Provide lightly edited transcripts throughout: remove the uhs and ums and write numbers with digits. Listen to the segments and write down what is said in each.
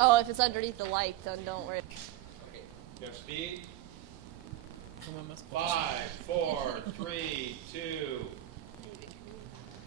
Oh, if it's underneath the light, then don't worry. Okay. You have speed? 5, 4, 3, 2.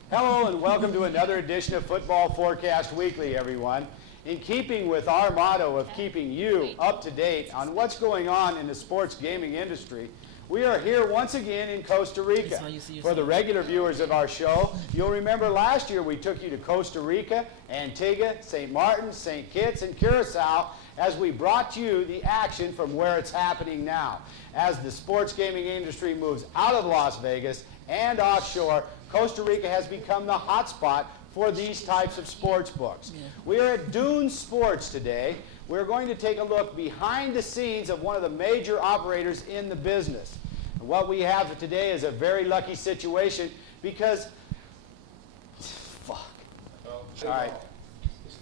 Hello and welcome to another edition of Football Forecast Weekly, everyone. In keeping with our motto of keeping you up to date on what's going on in the sports gaming industry, we are here once again in Costa Rica. For the regular viewers of our show, you'll remember last year we took you to Costa Rica, Antigua, St. Martin, St. Kitts, and Curacao as we brought you the action from where it's happening now. As the sports gaming industry moves out of Las Vegas and offshore, Costa Rica has become the hotspot for these types of sports books. We are at Dune Sports today. We're going to take a look behind the scenes of one of the major operators in the business. And what we have today is a very lucky situation because, fuck. Oh, All right.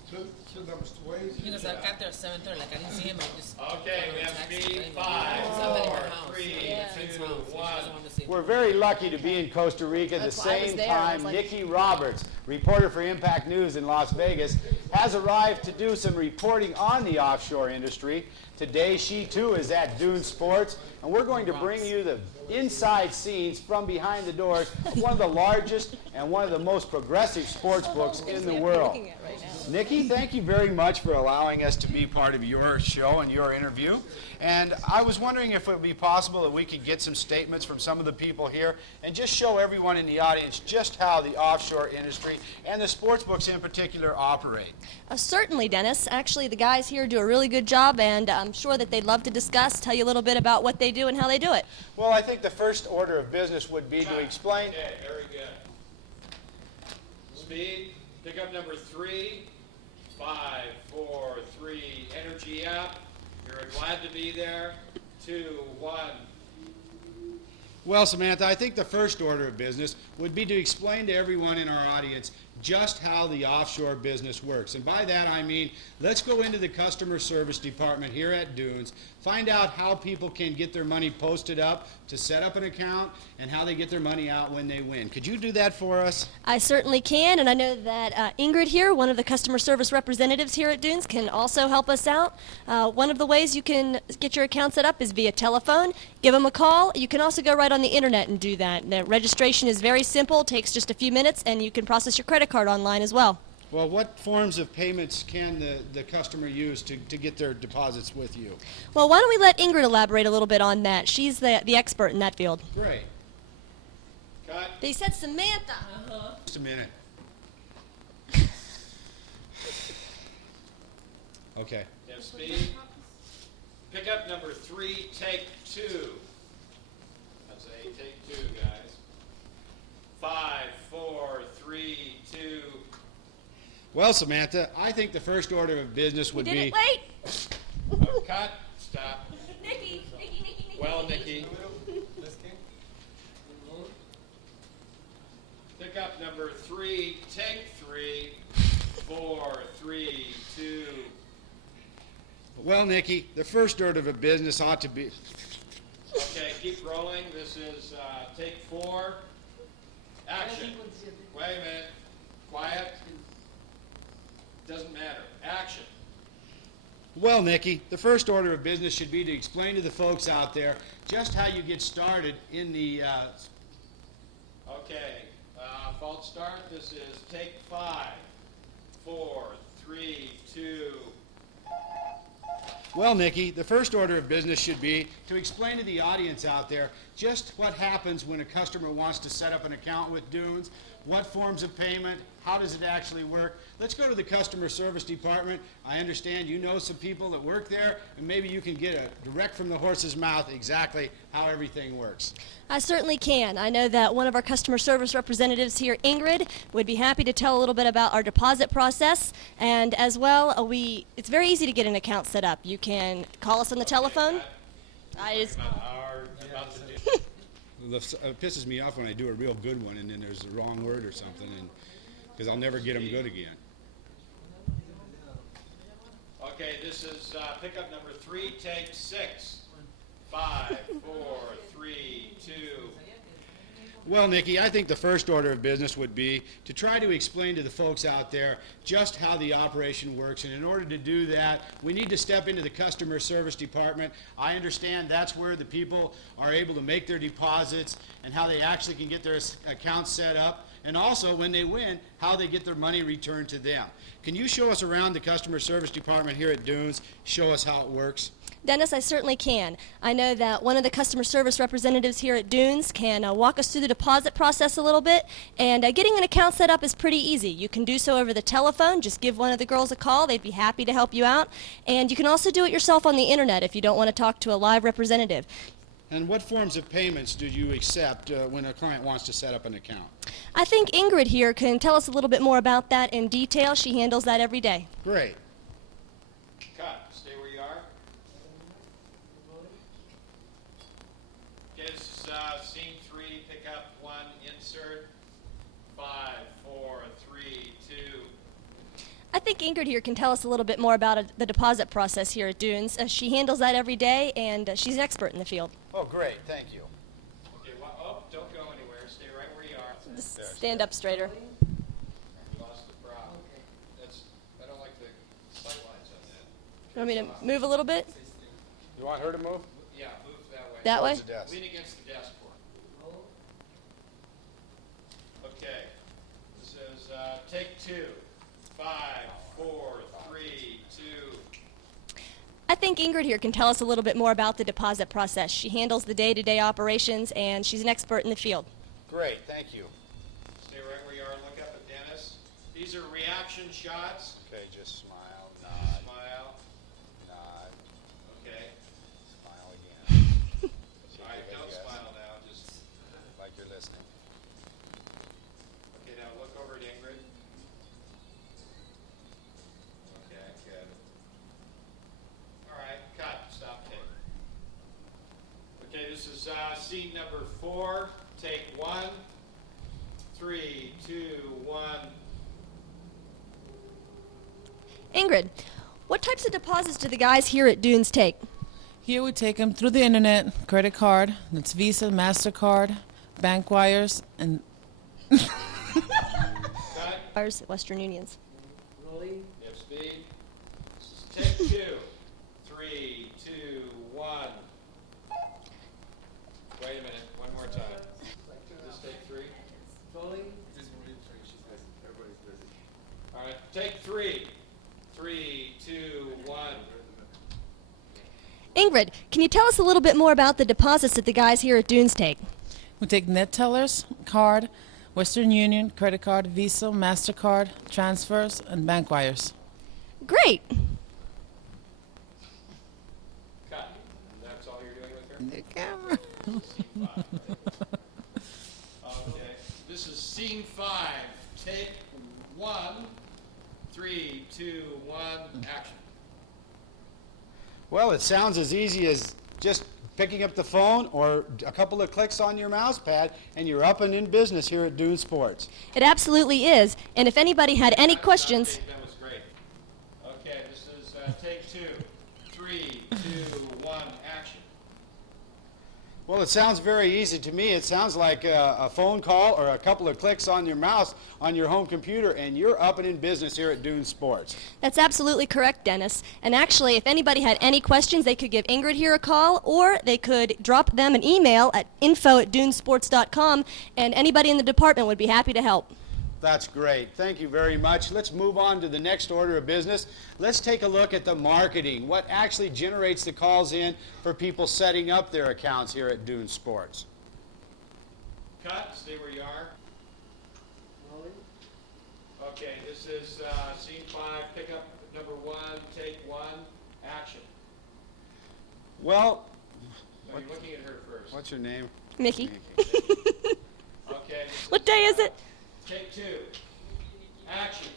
Two numbers to ways. Because I got there at 7:30, like I didn't see him. I just Okay, we have speed. 5, 4, 3, 2, 1. We're very lucky to be in Costa Rica at the That's why I was same there. I time was like- Nikki Roberts, reporter for Impact News in Las Vegas, has arrived to do some reporting on the offshore industry. Today she too is at Dune Sports, and we're going to bring you the inside scenes from behind the doors of one of the largest and one of the most progressive sports books in the world. Looking at right now. Nikki, thank you very much for allowing us to be part of your show and your interview. And I was wondering if it would be possible that we could get some statements from some of the people here and just show everyone in the audience just how the offshore industry and the sports books in particular operate. Certainly, Dennis. Actually, the guys here do a really good job, and I'm sure that they'd love to discuss, tell you a little bit about what they do and how they do it. Well, I think the first order of business would be to explain. Okay, very good. Speed. Pickup number 3. 5, 4, 3. Energy up. You're glad to be there. 2, 1. Well, Samantha, I think the first order of business would be to explain to everyone in our audience just how the offshore business works. And by that I mean, let's go into the customer service department here at Dunes, find out how people can get their money posted up to set up an account and how they get their money out when they win. Could you do that for us? I certainly can, and I know that Ingrid here, one of the customer service representatives here at Dunes, can also help us out. One of the ways you can get your account set up is via telephone. Give them a call. You can also go right on the internet and do that. The registration is very simple, takes just a few minutes, and you can process your credit card online as well. Well, what forms of payments can the customer use to get their deposits with you? Well, why don't we let Ingrid elaborate a little bit on that? She's the expert in that field. Great. Cut. They said Samantha. Just a minute. Okay. You have speed. Pickup number 3, take 2. That's a take 2, guys. 5, 4, 3, 2. Well, Samantha, I think the first order of business would Did be... it? Wait! Cut. Stop. Nikki. Well, Nikki. Pickup number 3, take 3. 4, 3, 2. Well, Nikki, the first order of business ought to be... Okay, keep rolling. This is take 4. Action. Wait a minute. Quiet. Doesn't matter. Action. Well, Nikki, the first order of business should be to explain to the folks out there just how you get started in the... Okay. False start. This is take 5. 4, 3, 2. Well, Nikki, the first order of business should be to explain to the audience out there just what happens when a customer wants to set up an account with Dunes, what forms of payment, how does it actually work. Let's go to the customer service department. I understand you know some people that work there, and maybe you can get a direct from the horse's mouth exactly how everything works. I certainly can. I know that one of our customer service representatives here, Ingrid, would be happy to tell a little bit about our deposit process. And as well, it's very easy to get an account set up. You can call us on the telephone. It pisses me off when I do a real good one and then there's the wrong word or something, because I'll never get them good again. Okay, this is pickup number 3, take 6. 5, 4, 3, 2. Well, Nikki, I think the first order of business would be to try to explain to the folks out there just how the operation works. And in order to do that, we need to step into the customer service department. I understand that's where the people are able to make their deposits and how they actually can get their accounts set up. And also, when they win, how they get their money returned to them. Can you show us around the customer service department here at Dunes, show us how it works? Dennis, I certainly can. I know that one of the customer service representatives here at Dunes can walk us through the deposit process a little bit, and getting an account set up is pretty easy. You can do so over the telephone. Just give one of the girls a call. They'd be happy to help you out. And you can also do it yourself on the internet if you don't want to talk to a live representative. And what forms of payments do you accept when a client wants to set up an account? I think Ingrid here can tell us a little bit more about that in detail. She handles that every day. Great. Cut. Stay where you are. Okay, this is scene 3, pick up 1, insert. 5, 4, 3, 2. I think Ingrid here can tell us a little bit more about the deposit process here at Dunes. She handles that every day, and she's an expert in the field. Oh, great. Thank you. Okay, well, don't go anywhere. Stay right where you are. Just stand up straighter. You lost the prop. I don't like the sight lines on that. You want me to move a little bit? You want her to move? Yeah, move that way. That way? Towards the desk. Lean against the desk for it. Okay. This is take 2. 5, 4, 3, 2. I think Ingrid here can tell us a little bit more about the deposit process. She handles the day-to-day operations, and she's an expert in the field. Great. Thank you. Stay right where you are and look up at Dennis. These are reaction shots. Okay, just smile, nod, Smile. nod, Okay. smile again. All right, don't smile now. Just Like you're listening. okay. Now look over at Ingrid. Okay, good. All right, cut. Stop tape. Okay, this is scene number 4. Take 1. 3, 2, 1. Ingrid, what types of deposits do the guys here at Dunes take? Here we take them through the internet, credit card, that's Visa, MasterCard, bank wires, and Cut. Ours, Western Unions. You have speed. Take 2. 3, 2, 1. Wait a minute. One more time. This take 3. All right. Take 3. 3, 2, 1. Ingrid, can you tell us a little bit more about the deposits that the guys here at Dunes take? we take net tellers, card, Western Union, credit card, Visa, MasterCard, transfers, and bank wires. Great. Cut. That's all you're doing with her? The camera. Okay. This is scene 5. Take 1. 3, 2, 1. Action. Well, it sounds as easy as just picking up the phone or a couple of clicks on your mouse pad, and you're up and in business here at Dune Sports. It absolutely is. And if anybody had any questions, That was great. Okay, this is take 2. 3, 2, 1. Action. Well, it sounds very easy to me. It sounds like a phone call or a couple of clicks on your mouse on your home computer, and you're up and in business here at Dune Sports. that's absolutely correct, Dennis. And actually, if anybody had any questions, they could give Ingrid here a call, or they could drop them an email at info@dunesports.com, and anybody in the department would be happy to help. That's great. Thank you very much. Let's move on to the next order of business. Let's take a look at the marketing, what actually generates the calls in for people setting up their accounts here at Dune Sports. Cut. Stay where you are. Okay, this is scene 5, pickup number 1, take 1, action. Well, No, you're looking at her first. what's your name? Mickey. Okay, this What day is it? take 2, action.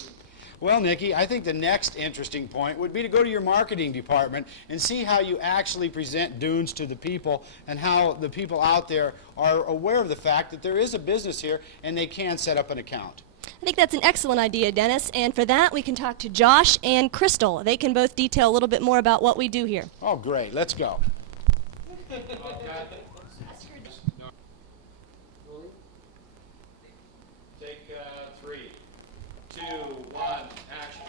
Well, Nikki, I think the next interesting point would be to go to your marketing department and see how you actually present Dunes to the people and how the people out there are aware of the fact that there is a business here and they can set up an account. I think that's an excellent idea, Dennis. And for that, we can talk to Josh and Crystal. They can both detail a little bit more about what we do here. Oh, great. Let's go. Okay. Take 3, 2, 1, action.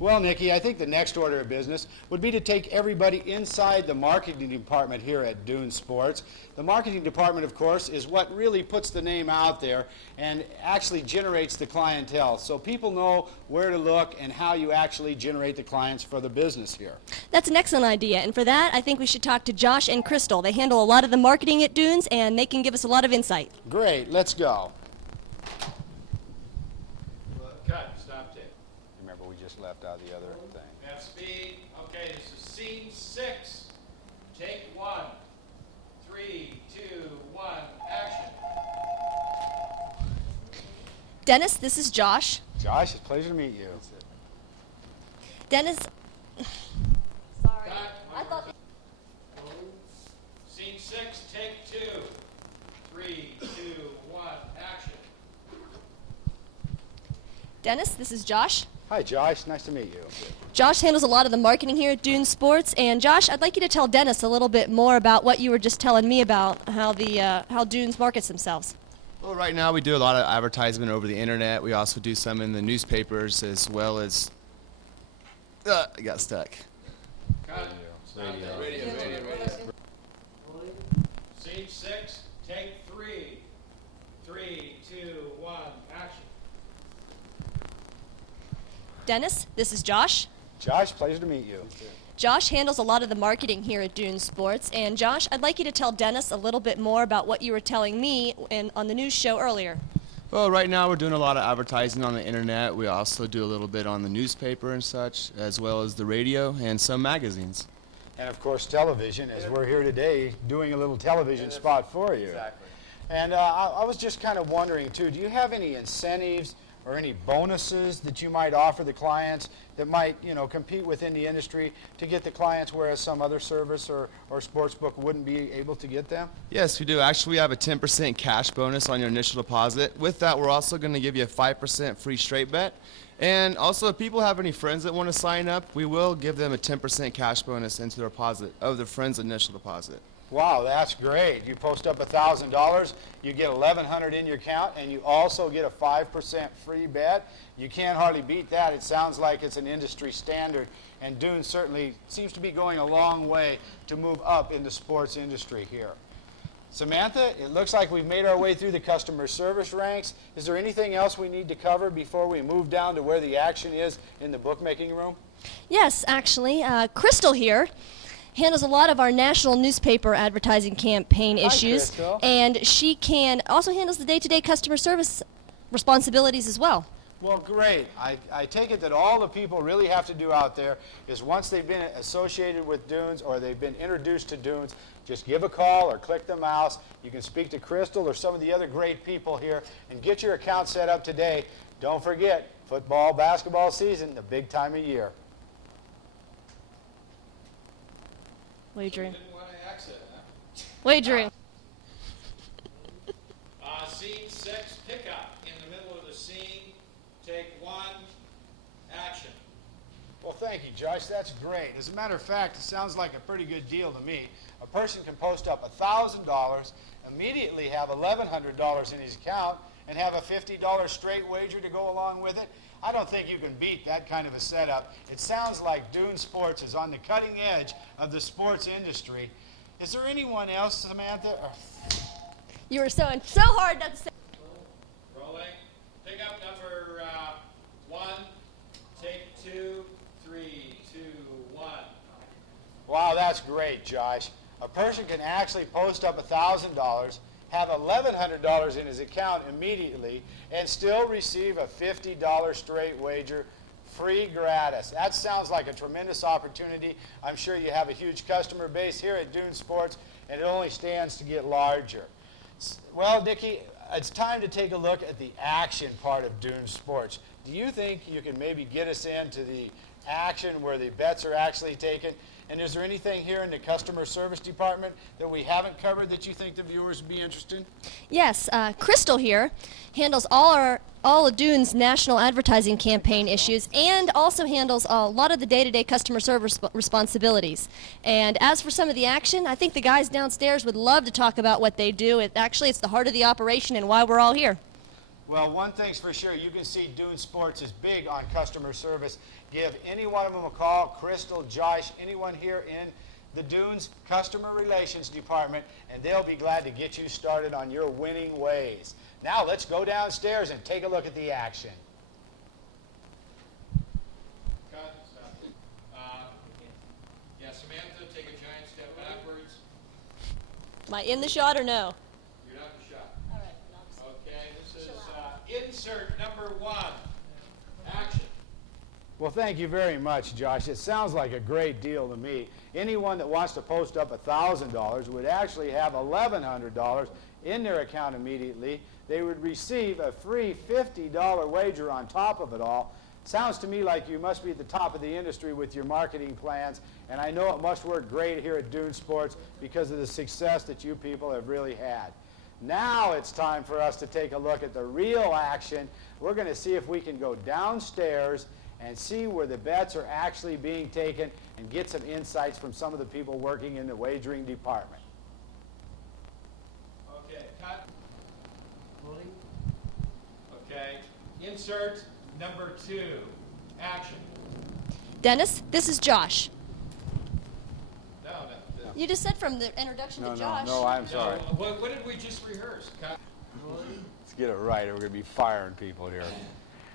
Well, Nikki, I think the next order of business would be to take everybody inside the marketing department here at Dune Sports. The marketing department, of course, is what really puts the name out there and actually generates the clientele. So people know where to look and how you actually generate the clients for the business here. That's an excellent idea. And for that, I think we should talk to Josh and Crystal. They handle a lot of the marketing at Dunes, and they can give us a lot of insight. Great. Let's go. Cut. Stop tape. Remember, we just left out the other thing. Have speed. Okay, this is scene 6. Take 1. 3, 2, 1, action. Dennis, this is Josh. Josh, it's a pleasure to meet you. Dennis. Sorry. Cut. I thought. Scene 6, take 2. 3, 2, 1, action. Dennis, this is Josh. Hi, Josh. Nice to meet you. Josh handles a lot of the marketing here at Dune Sports. And Josh, I'd like you to tell Dennis a little bit more about what you were just telling me about how how Dunes markets themselves. Well, right now we do a lot of advertisement over the internet. We also do some in the newspapers as well as. I got stuck. Cut. Stop tape. Scene 6, take 3. 3, 2, 1, action. Dennis, this is Josh. Josh, pleasure to meet you. Josh handles a lot of the marketing here at Dune Sports. And Josh, I'd like you to tell Dennis a little bit more about what you were telling me on the news show earlier. Well, right now we're doing a lot of advertising on the internet. We also do a little bit on the newspaper and such, as well as the radio and some magazines. And of course, television, as we're here today doing a little television spot for you. Exactly. And I was just kind of wondering too, do you have any incentives or any bonuses that you might offer the clients that might, compete within the industry to get the clients, whereas some other service or sports book wouldn't be able to get them? Yes, we do. Actually, we have a 10% cash bonus on your initial deposit. With that, we're also going to give you a 5% free straight bet. And also, if people have any friends that want to sign up, we will give them a 10% cash bonus into their deposit of their friend's initial deposit. Wow, that's great. You post up $1,000, you get $1,100 in your account, and you also get a 5% free bet. You can't hardly beat that. It sounds like it's an industry standard, and Dune certainly seems to be going a long way to move up in the sports industry here. Samantha, it looks like we've made our way through the customer service ranks. Is there anything else we need to cover before we move down to where the action is in the bookmaking room? Yes, actually. Crystal here handles a lot of our national newspaper advertising campaign issues. Crystal. And she also handles the day-to-day customer service responsibilities as well. Well, great. I take it that all the people really have to do out there is once they've been associated with Dunes or they've been introduced to Dunes, just give a call or click the mouse. You can speak to Crystal or some of the other great people here and get your account set up today. Don't forget, football, basketball season, the big time of year. What do you dream? Didn't want to exit, huh? What do you dream? Scene 6, pickup. In the middle of the scene, take 1, action. Well, thank you, Josh. That's great. As a matter of fact, it sounds like a pretty good deal to me. A person can post up $1,000, immediately have $1,100 in his account, and have a $50 straight wager to go along with it. I don't think you can beat that kind of a setup. It sounds like Dune Sports is on the cutting edge of the sports industry. Is there anyone else, Samantha? You were so hard not to say. Rolling. Pickup number 1, take 2, 3, 2, 1. Wow, that's great, Josh. A person can actually post up $1,000, have $1,100 in his account immediately, and still receive a $50 straight wager free gratis. That sounds like a tremendous opportunity. I'm sure you have a huge customer base here at Dune Sports, and it only stands to get larger. Well, Dickie, it's time to take a look at the action part of Dune Sports. Do you think you can maybe get us into the action where the bets are actually taken? And is there anything here in the customer service department that we haven't covered that you think the viewers would be interested in? Yes, Crystal here handles all of Dune's national advertising campaign issues and also handles a lot of the day-to-day customer service responsibilities. And as for some of the action, I think the guys downstairs would love to talk about what they do. It's the heart of the operation and why we're all here. Well, one thing's for sure, you can see Dune Sports is big on customer service. Give any one of them a call, Crystal, Josh, anyone here in the Dunes Customer Relations Department, and they'll be glad to get you started on your winning ways. Now let's go downstairs and take a look at the action. Cut. Stop. Yeah, Samantha, take a giant step backwards. Am I in the shot or no? You're not the shot. All right. Okay, this is insert number 1. Action. Well, thank you very much, Josh. It sounds like a great deal to me. Anyone that wants to post up $1,000 would actually have $1,100 in their account immediately. They would receive a free $50 wager on top of it all. Sounds to me like you must be at the top of the industry with your marketing plans, and I know it must work great here at Dune Sports because of the success that you people have really had. Now it's time for us to take a look at the real action. We're going to see if we can go downstairs and see where the bets are actually being taken and get some insights from some of the people working in the wagering department. Okay, cut. Okay, insert number 2. Action. Dennis, this is Josh. No. You just said from the introduction to Josh. No, I'm sorry. What did we just rehearse? Cut. Let's get it right, or we're going to be firing people here.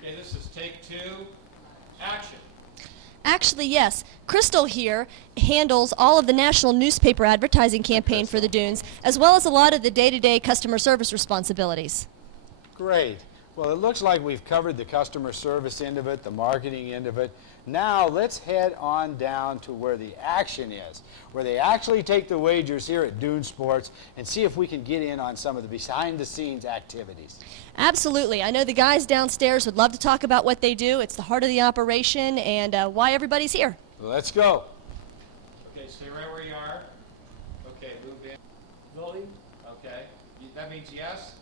Okay, this is take 2. Action. Actually, yes. Crystal here handles all of the national newspaper advertising campaign for the Dunes, as well as a lot of the day-to-day customer service responsibilities. Great. Well, it looks like we've covered the customer service end of it, the marketing end of it. Now let's head on down to where the action is, where they actually take the wagers here at Dune Sports and see if we can get in on some of the behind-the-scenes activities. Absolutely. I know the guys downstairs would love to talk about what they do. It's the heart of the operation and why everybody's here. Let's go. Okay, stay right where you are. Okay, move in. Voting? Okay, that means yes?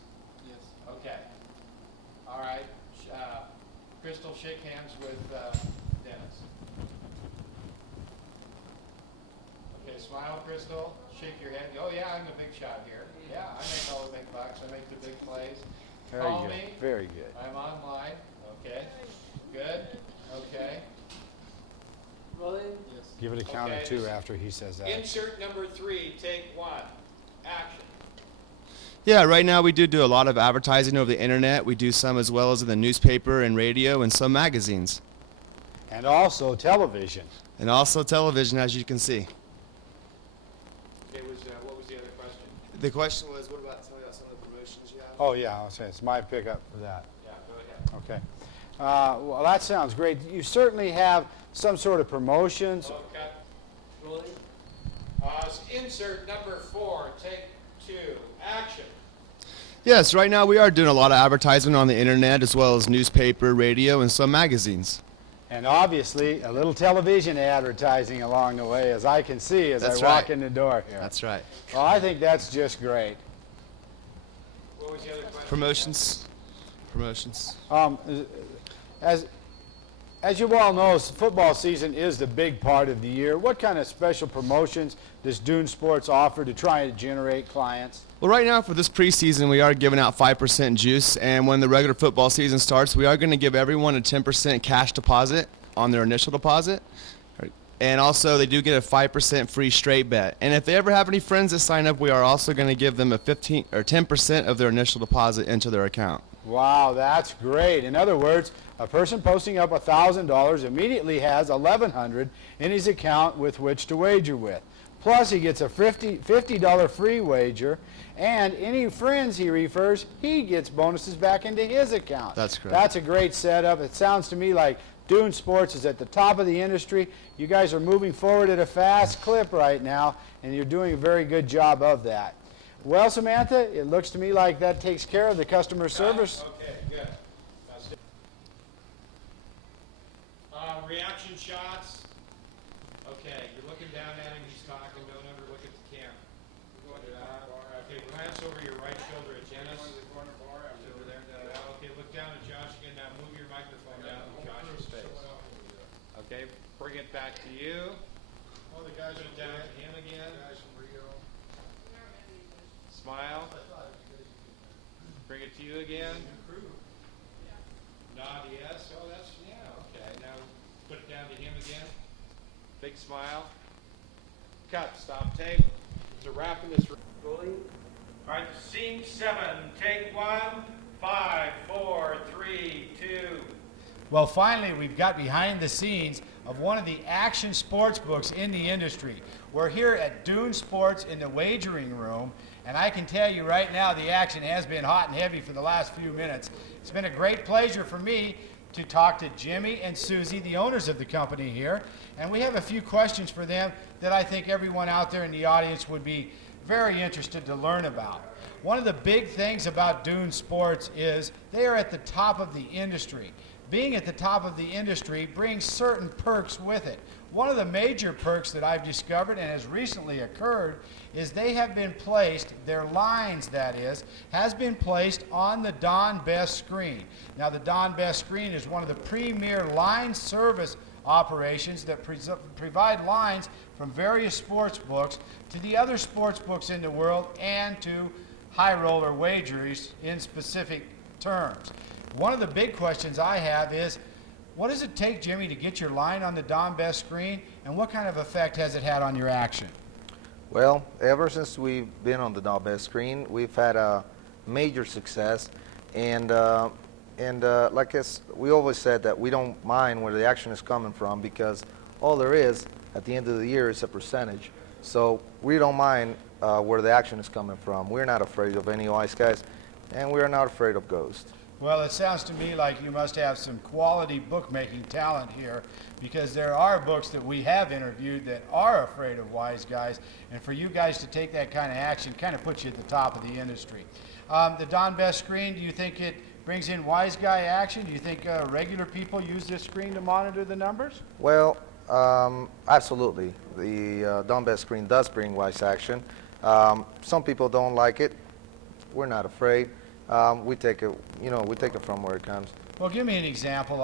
Yes. Okay. All right. Crystal, shake hands with Dennis. Okay, smile, Crystal. Shake your head. Oh, yeah, I'm the big shot here. Yeah, I make all the big bucks. I make the big plays. Very Call good. me. Very good. I'm online. Okay. Good. Okay. Voting? Yes. Give it a count Okay, of 2 this- after he says that. Insert number 3, take 1. Action. Yeah, right now we do a lot of advertising over the internet. We do some as well as in the newspaper and radio and some magazines. And also television. And also television, as you can see. Okay, what was the other question? The question was, what about, tell me about some of the promotions you have? Oh, yeah, I'll say it's my pickup for that. Yeah, go ahead. Okay. Well, that sounds great. You certainly have some sort of promotions. Okay. Insert number 4, take 2. Action. Yes, right now we are doing a lot of advertisement on the internet as well as newspaper, radio, and some magazines. And obviously, a little television advertising along the way, as I can see as That's I walk right. in the door here. That's right. Well, I think that's just great. What was the other question? Promotions. Promotions. As you all know, football season is the big part of the year. What kind of special promotions does Dune Sports offer to try to generate clients? Well, right now for this preseason, we are giving out 5% juice, and when the regular football season starts, we are going to give everyone a 10% cash deposit on their initial deposit. And also, they do get a 5% free straight bet. And if they ever have any friends that sign up, we are also going to give them a 15 or 10% of their initial deposit into their account. Wow, that's great. In other words, a person posting up $1,000 immediately has $1,100 in his account with which to wager with. Plus, he gets a $50 free wager, and any friends he refers, he gets bonuses back into his account. That's correct. That's a great setup. It sounds to me like Dune Sports is at the top of the industry. You guys are moving forward at a fast clip right now, and you're doing a very good job of that. Well, Samantha, it looks to me like that takes care of the customer service. Okay, good. Reaction shots. Okay, you're looking down at him, he's talking, don't ever look at the camera. Okay, glance over your right shoulder at Dennis. Over there. Okay, look down at Josh again. Now move your microphone down to Josh's face. Okay, bring it back to you. Put it down to him again. Smile. Bring it to you again. Nod yes. Oh, that's, yeah, okay. Now put it down to him again. Big smile. Cut. Stop tape. There's a wrap in this. Rolling. All right, scene 7. Take 1. 5, 4, 3, 2. Well, finally, we've got behind the scenes of one of the action sports books in the industry. We're here at Dune Sports in the wagering room, and I can tell you right now the action has been hot and heavy for the last few minutes. It's been a great pleasure for me to talk to Jimmy and Susie, the owners of the company here, and we have a few questions for them that I think everyone out there in the audience would be very interested to learn about. One of the big things about Dune Sports is they are at the top of the industry. Being at the top of the industry brings certain perks with it. One of the major perks that I've discovered and has recently occurred is they have been placed, their lines that is, has been placed on the Don Best screen. Now the Don Best screen is one of the premier line service operations that provide lines from various sports books to the other sports books in the world and to high roller wagers in specific terms. One of the big questions I have is, what does it take, Jimmy, to get your line on the Don Best screen, and what kind of effect has it had on your action? Well, ever since we've been on the Don Best screen, we've had a major success, and like we always said that we don't mind where the action is coming from, because all there is at the end of the year is a percentage. So we don't mind where the action is coming from. We're not afraid of any wise guys, and we're not afraid of ghosts. Well, it sounds to me like you must have some quality bookmaking talent here, because there are books that we have interviewed that are afraid of wise guys, and for you guys to take that kind of action kind of puts you at the top of the industry. The Don Best screen, do you think it brings in wise guy action? Do you think regular people use this screen to monitor the numbers? Well, absolutely. The Don Best screen does bring wise action. Some people don't like it. We're not afraid. We take it, we take it from where it comes. Well, give me an example.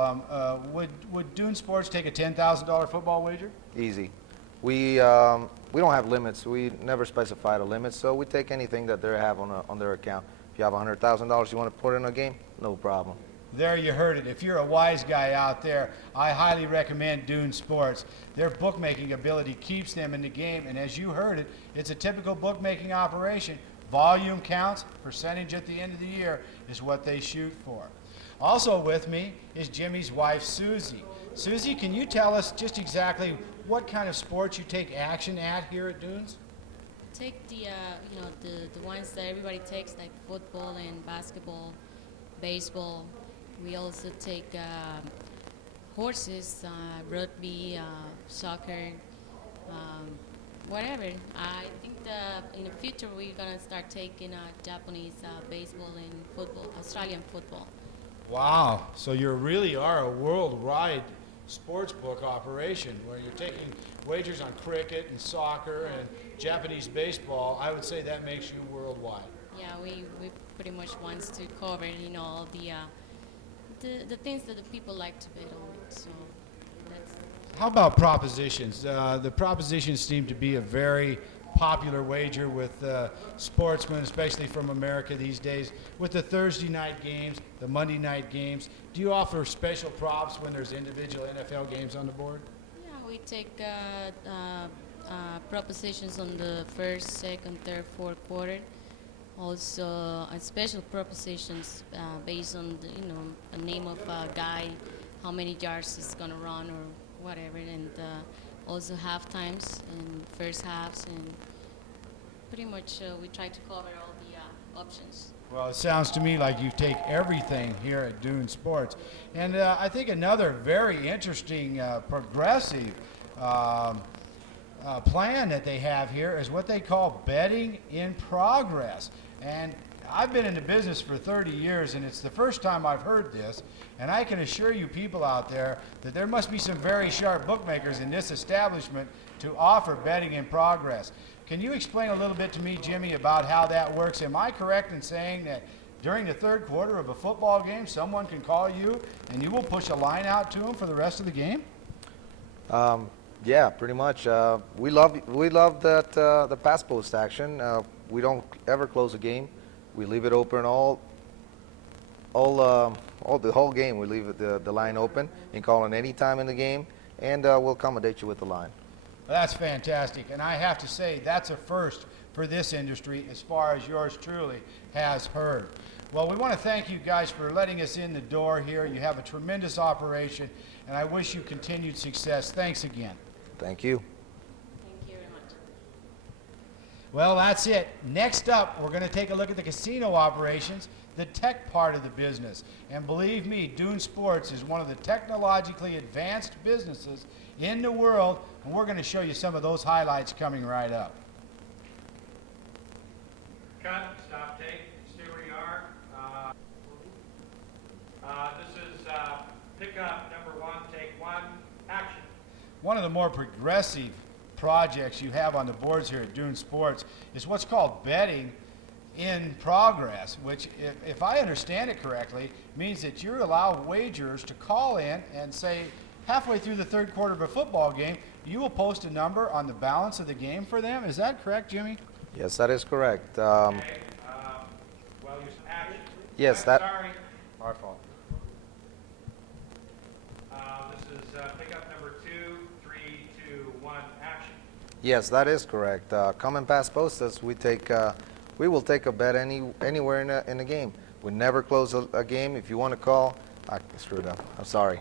Would Dune Sports take a $10,000 football wager? Easy. We don't have limits. We never specified a limit, so we take anything that they have on their account. If you have $100,000 you want to put in a game, no problem. There you heard it. If you're a wise guy out there, I highly recommend Dune Sports. Their bookmaking ability keeps them in the game, and as you heard it, it's a typical bookmaking operation. Volume counts, percentage at the end of the year is what they shoot for. Also with me is Jimmy's wife, Susie. Susie, can you tell us just exactly what kind of sports you take action at here at Dunes? Take the ones that everybody takes, like football and basketball, baseball. We also take horses, rugby, soccer, whatever. I think in the future we're gonna start taking Japanese baseball and football, Australian football. Wow, so you really are a worldwide sports book operation where you're taking wagers on cricket and soccer and Japanese baseball. I would say that makes you worldwide. Yeah, we pretty much want to cover, all the things that the people like to bet on. So that's. How about propositions? The propositions seem to be a very popular wager with sportsmen, especially from America these days, with the Thursday night games, the Monday night games. Do you offer special props when there's individual NFL games on the board? Yeah, we take propositions on the first, second, third, fourth quarter. Also, special propositions based on the name of a guy, how many yards he's gonna run or whatever, and also half times and first halves, and pretty much we try to cover all the options. Well, it sounds to me like you take everything here at Dune Sports. And I think another very interesting progressive plan that they have here is what they call betting in progress. And I've been in the business for 30 years, and it's the first time I've heard this. And I can assure you people out there that there must be some very sharp bookmakers in this establishment to offer betting in progress. Can you explain a little bit to me, Jimmy, about how that works? Am I correct in saying that during the third quarter of a football game, someone can call you and you will push a line out to them for the rest of the game? Yeah, pretty much. We love that the pass post action. We don't ever close a game. We leave it open all the whole game. We leave the line open and call it any time in the game, and we'll accommodate you with the line. That's fantastic, and I have to say that's a first for this industry as far as yours truly has heard. Well, we want to thank you guys for letting us in the door here. You have a tremendous operation, and I wish you continued success. Thanks again. Thank you. Thank you very much. Well, that's it. Next up, we're going to take a look at the casino operations, the tech part of the business. And believe me, Dune Sports is one of the technologically advanced businesses in the world, and we're going to show you some of those highlights coming right up. Cut, stop tape, stay where you are. This is pickup number 1, take 1, action. One of the more progressive projects you have on the boards here at Dune Sports is what's called betting in progress, which, if I understand it correctly, means that you allow wagers to call in and say, halfway through the third quarter of a football game, you will post a number on the balance of the game for them. Is that correct, Jimmy? Yes, that is correct. Okay, well, you action. Yes, I'm that. sorry. Our fault. This is pickup number 2, 3, 2, 1, action. Yes, that is correct. Come and pass postas. We will take a bet anywhere in the game. We never close a game. If you want to call, I screwed up. I'm sorry.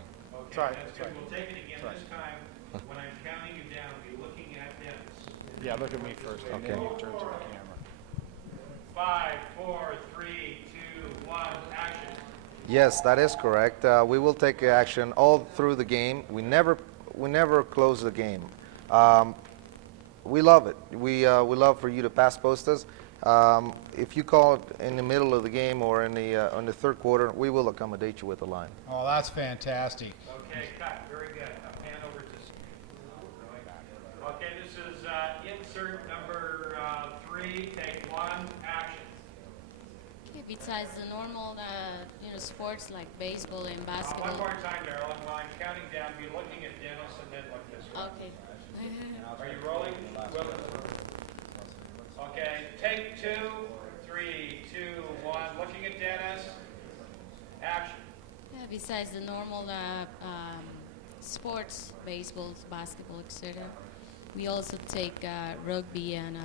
Okay, that's good. We'll take it again this time. When I'm counting you down, be looking at Dennis. Yeah, look at me first, and Okay. then you turn to the camera. 5, 4, 3, 2, 1, action. Yes, that is correct. We will take action all through the game. We never close the game. We love it. We love for you to pass post us. If you call it in the middle of the game or in the third quarter, we will accommodate you with the line. Oh, that's fantastic. Okay, cut. Very good. Hand over to. Okay, this is insert number 3, take 1, action. Okay, besides the normal, sports like baseball and One basketball. more time, Marilyn. While I'm counting down, be looking at Dennis and then look this way. Okay. Are you rolling? Okay, take 2, 3, 2, 1. Looking at Dennis. Action. Yeah, besides the normal sports, baseball, basketball, etc., we also take rugby and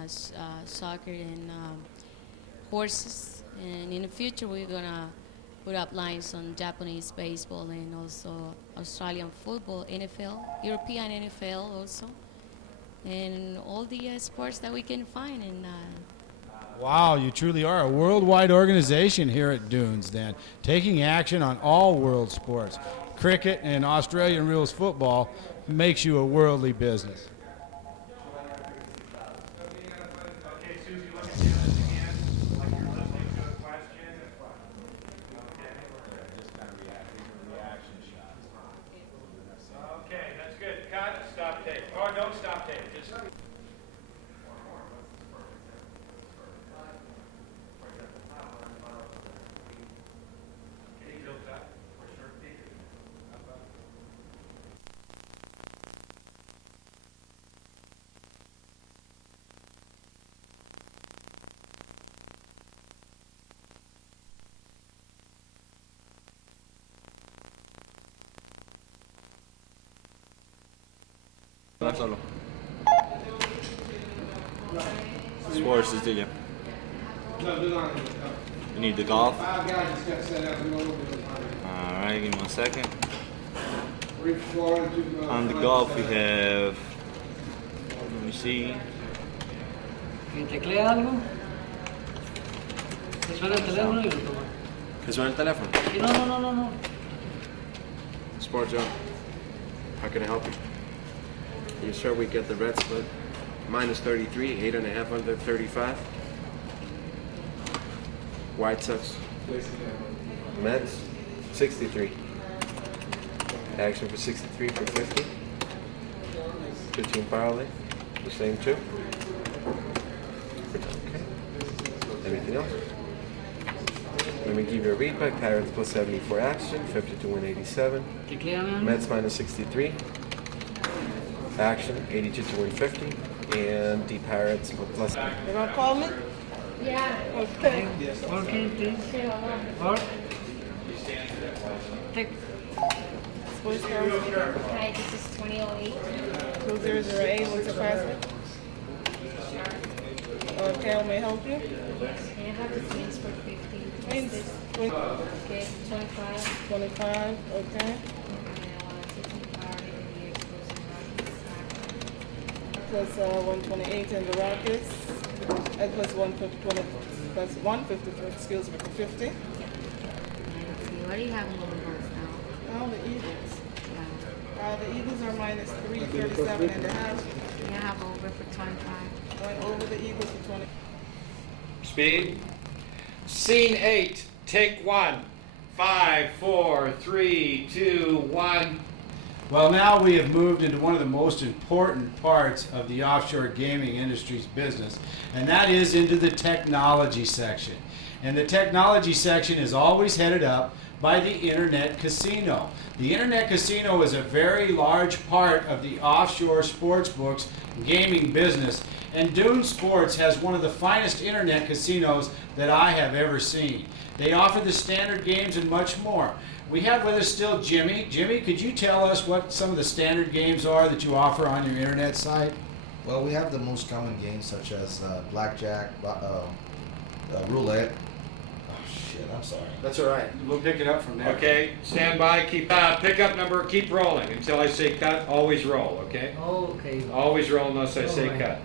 soccer and horses. And in the future, we're gonna put up lines on Japanese baseball and also Australian football, NFL, European NFL also, and all the sports that we can find. And Wow, you truly are a worldwide organization here at Dunes, then, taking action on all world sports. Cricket and Australian rules football makes you a worldly business. Okay, Susie, look at Dennis again, like you're listening to a question. Okay, that's good. Cut, stop tape. Oh, don't stop tape. Just. Solo. Sports is the. You need the golf? Alright, give me 1 second. On the golf we have see. ¿Y teclea algo? Que suena el teléfono y lo toma. ¿Qué suena el teléfono? Y no. Sports Zone. How can I help you? Yes, sir. We get the red split. Minus 33, 8.5 under 35. White Sox. Mets, 63. Action for 63 for 50. 15 parlay. The same two. Okay. Anything else? Let me give you a read back. Pirates plus 74 action, 50 to 187. Tecleame algo. Mets minus 63. Action, 82 to 150. And the Pirates plus. You gonna call me? Yeah. Okay. Okay, please. Or? Take. Hi, this is 2008. 2008, what's your password? Okay, how may I help you? And I have the twins for 50. Means Okay, 25. 25, okay. Plus 128 in the Rockets. And plus 150, plus 150, excuse me, for 50. Let's see, what do you have in the reverse now? Oh, the Eagles. Yeah. The Eagles are minus 337 and a half. I have over for 25. Going over the Eagles for 20. Speed. Scene 8, take 1. 5, 4, 3, 2, 1. Well, now we have moved into one of the most important parts of the offshore gaming industry's business, and that is into the technology section. And the technology section is always headed up by the Internet Casino. The Internet Casino is a very large part of the offshore sportsbooks gaming business, and Dune Sports has one of the finest Internet casinos that I have ever seen. They offer the standard games and much more. We have with us still Jimmy. Jimmy, could you tell us what some of the standard games are that you offer on your internet site? Well, we have the most common games such as blackjack, roulette. Oh shit! I'm sorry. That's all right. We'll pick it up from there. Okay, stand by, keep pick up number, keep rolling until I say cut, always roll, okay? Okay. Always roll unless I say Alright. cut.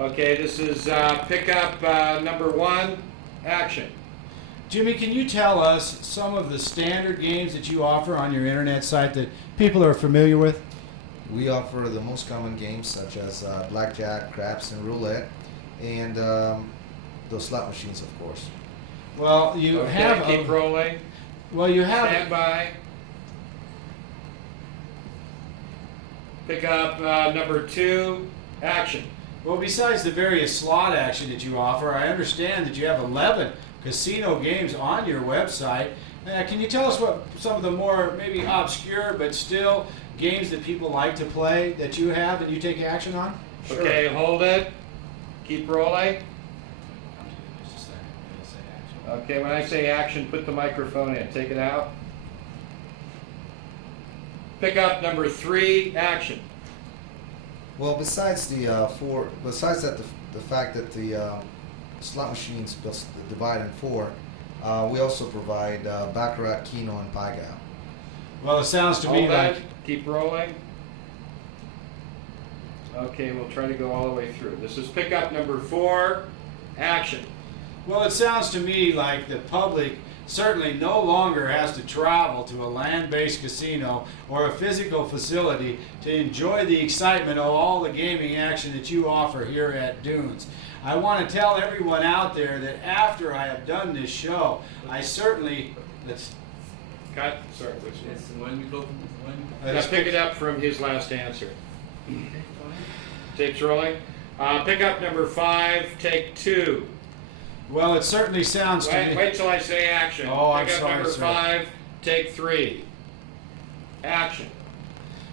Okay, this is pick up number 1, action. Jimmy, can you tell us some of the standard games that you offer on your internet site that people are familiar with? We offer the most common games such as blackjack, craps, and roulette, and those slot machines, of course. Well, you Okay, have keep rolling, well, you have stand by. Pick up number 2, action. well, besides the various slot action that you offer, I understand that you have 11 casino games on your website. Can you tell us what some of the more maybe obscure but still games that people like to play that you have and you take action on? Okay, hold it, keep rolling. Okay, when I say action, put the microphone in, take it out. Pick up number 3, action. Well, besides the the fact that the slot machines divide in 4, we also provide baccarat, keno, and pagao. Well, it sounds to me Hold that, like keep rolling. Okay, we'll try to go all the way through. This is pickup number 4, action. well, it sounds to me like the public certainly no longer has to travel to a land-based casino or a physical facility to enjoy the excitement of all the gaming action that you offer here at Dunes. I want to tell everyone out there that after I have done this show, I certainly Cut, sorry, which Yes, when we go, when. Let's pick it up from his last answer. Tape's rolling. Pick up number 5, take 2. well, it certainly sounds to me. Wait till I say action. Oh, I'm Pick up sorry, number sir. 5, take 3. Action.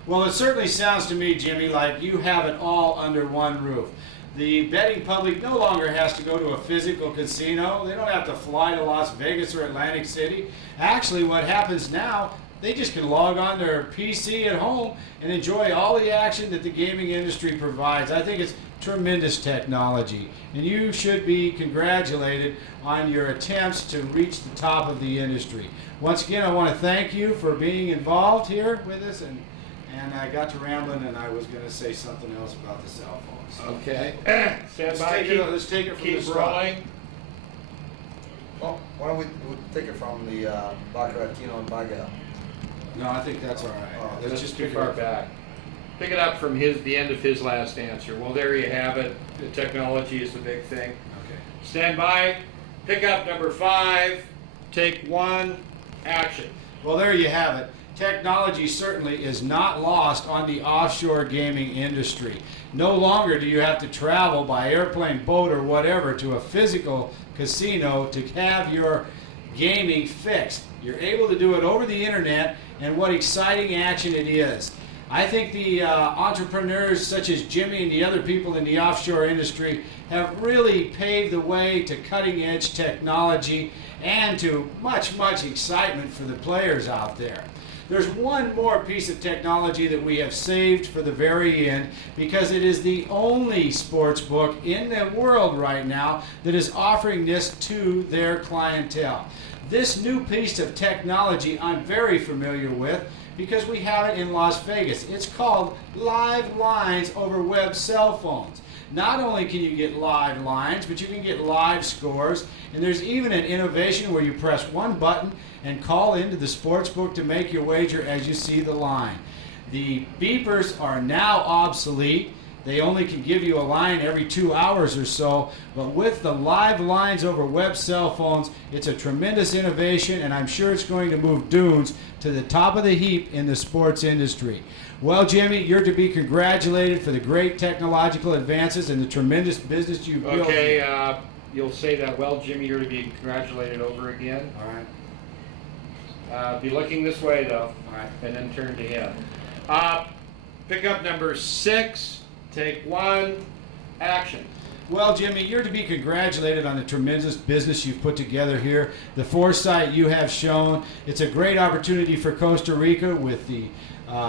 Well, it certainly sounds to me, Jimmy, like you have it all under one roof. The betting public no longer has to go to a physical casino. They don't have to fly to Las Vegas or Atlantic City. Actually, what happens now, they just can log on their PC at home and enjoy all the action that the gaming industry provides. I think it's tremendous technology, and you should be congratulated on your attempts to reach the top of the industry. Once again, I want to thank you for being involved here with us, and I got to rambling, and I was going to say something else about the cell phones. Okay. Stand Let's by. let's take it from the Keep start. rolling. Well, why don't we take it from the Baccaratino and Bagel? No, I think that's all right. That's Let's just pick too it far up. back. Pick it up from the end of his last answer. Well, there you have it. The technology is the big thing. Okay. Stand by. Pick up number 5. Take 1. Action. Well, there you have it. Technology certainly is not lost on the offshore gaming industry. No longer do you have to travel by airplane, boat, or whatever to a physical casino to have your gaming fixed. You're able to do it over the internet, and what exciting action it is. I think the entrepreneurs such as Jimmy and the other people in the offshore industry have really paved the way to cutting edge technology and to much, much excitement for the players out there. There's one more piece of technology that we have saved for the very end because it is the only sports book in the world right now that is offering this to their clientele. This new piece of technology I'm very familiar with because we have it in Las Vegas. It's called live lines over web cell phones. Not only can you get live lines, but you can get live scores, and there's even an innovation where you press one button and call into the sports book to make your wager as you see the line. The beepers are now obsolete. They only can give you a line every 2 hours or so, but with the live lines over web cell phones, it's a tremendous innovation, and I'm sure it's going to move Dunes to the top of the heap in the sports industry. Well, Jimmy, you're to be congratulated for the great technological advances and the tremendous business you've built. Okay, you'll say that. Well, Jimmy, you're to be congratulated over again. All right. Be looking this way, though. All right. And then turn to him. Pick up number 6. Take 1. Action. Well, Jimmy, you're to be congratulated on the tremendous business you've put together here, the foresight you have shown. It's a great opportunity for Costa Rica with the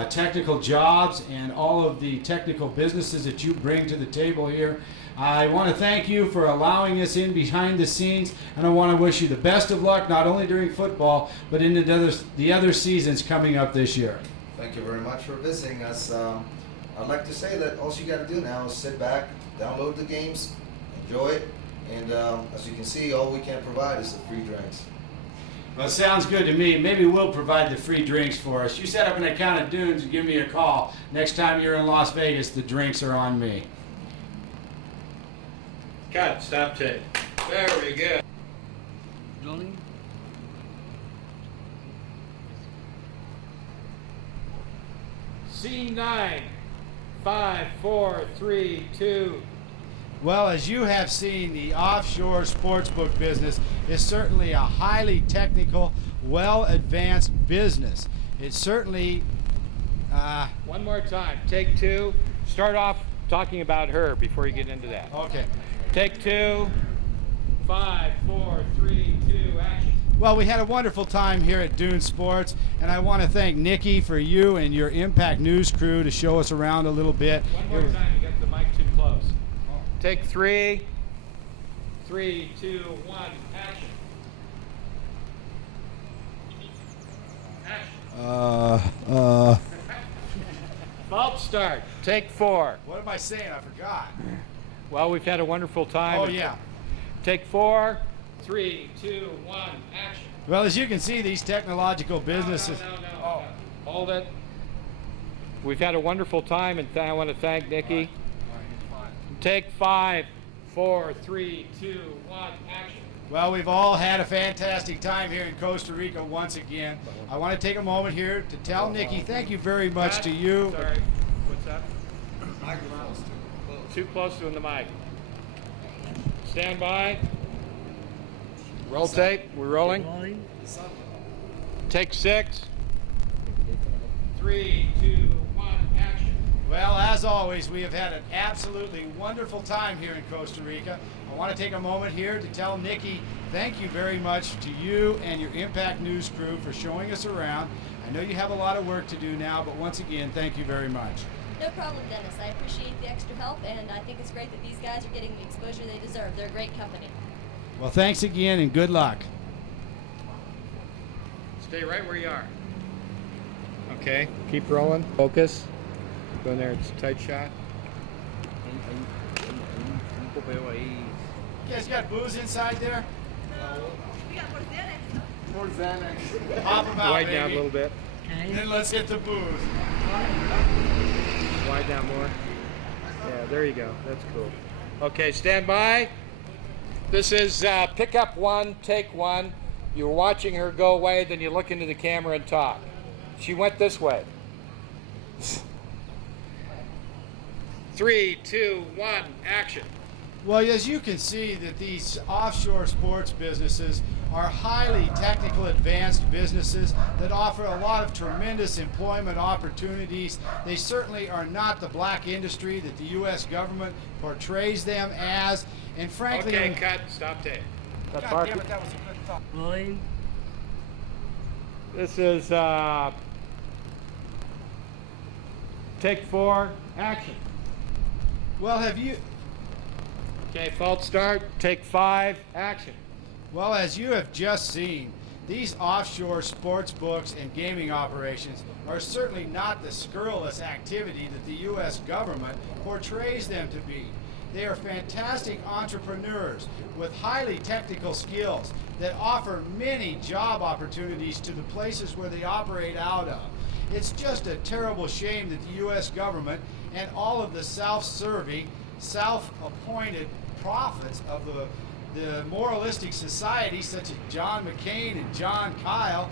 technical jobs and all of the technical businesses that you bring to the table here. I want to thank you for allowing us in behind the scenes, and I want to wish you the best of luck, not only during football, but in the other seasons coming up this year. Thank you very much for visiting us. I'd like to say that all you got to do now is sit back, download the games, enjoy it, and as you can see, all we can provide is the free drinks. Well, sounds good to me. Maybe we'll provide the free drinks for us. You set up an account at Dunes and give me a call. Next time you're in Las Vegas, the drinks are on me. Cut. Stop tape. Very good. Rolling. Scene 9. 5, 4, 3, 2. Well, as you have seen, the offshore sportsbook business is certainly a highly technical, well-advanced business. It's certainly... One more time. Take 2. Start off talking about her before you get into that. Okay. Take 2. 5, 4, 3, 2. Action. Well, we had a wonderful time here at Dune Sports, and I want to thank Nikki for you and your Impact News crew to show us around a little bit. One more time. You got the mic too close. Take 3. 3, 2, 1. Action. Action. False start. Take 4. What am I saying? I forgot. Well, we've had a wonderful time. Oh, yeah. Take 4. 3, 2, 1. Action. Well, as you can see, these technological businesses... No. Hold it. We've had a wonderful time, and I want to thank Nikki. Take 5, 4, 3, 2, 1. Action. Well, we've all had a fantastic time here in Costa Rica once again. I want to take a moment here to tell Nikki thank you very much to you. Sorry. What's that? Too close to the mic. Stand by. Roll tape. We're rolling. Take 6. 3, 2, 1. Action. Well, as always, we have had an absolutely wonderful time here in Costa Rica. I want to take a moment here to tell Nikki thank you very much to you and your Impact News crew for showing us around. I know you have a lot of work to do now, but once again, thank you very much. No problem, Dennis. I appreciate the extra help, and I think it's great that these guys are getting the exposure they deserve. They're a great company. Well, thanks again, and good luck. Stay right where you are. Okay, keep rolling. Focus. Go in there, it's a tight shot. You guys got booze inside there? More Xanax. Pop them out, Widen down a baby. little bit. Then let's get the booze. Wide down more. Yeah, there you go. That's cool. Okay, stand by. This is pick up one, take one. You're watching her go away, then you look into the camera and talk. She went this way. 3, 2, 1, action. Well, as you can see, that these offshore sports businesses are highly technical, advanced businesses that offer a lot of tremendous employment opportunities. They certainly are not the black industry that the U.S. government portrays them as. And frankly, Okay, cut. Stop tape. God damn it, that was a good thought. Rolling. This is take 4, action. Well, have you? Okay, false start. Take 5, action. Well, as you have just seen, these offshore sports books and gaming operations are certainly not the scurrilous activity that the U.S. government portrays them to be. They are fantastic entrepreneurs with highly technical skills that offer many job opportunities to the places where they operate out of. It's just a terrible shame that the U.S. government and all of the self-serving, self-appointed prophets of the moralistic society, such as John McCain and John Kyle,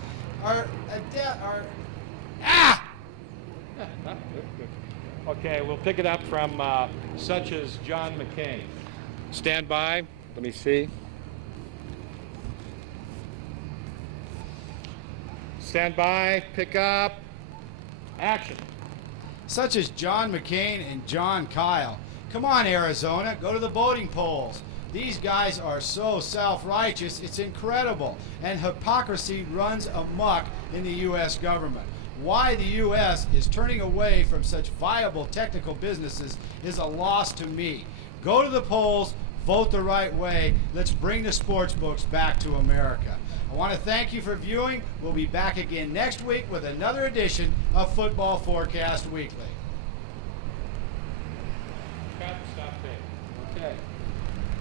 Okay, we'll pick it up from such as John McCain. Stand by. Let me see. Stand by. Pick up. Action. Such as John McCain and John Kyle. Come on, Arizona, go to the voting polls. These guys are so self-righteous, it's incredible. And hypocrisy runs amok in the U.S. government. Why the U.S. is turning away from such viable technical businesses is a loss to me. Go to the polls, vote the right way. Let's bring the sports books back to America. I want to thank you for viewing. We'll be back again next week with another edition of Football Forecast Weekly.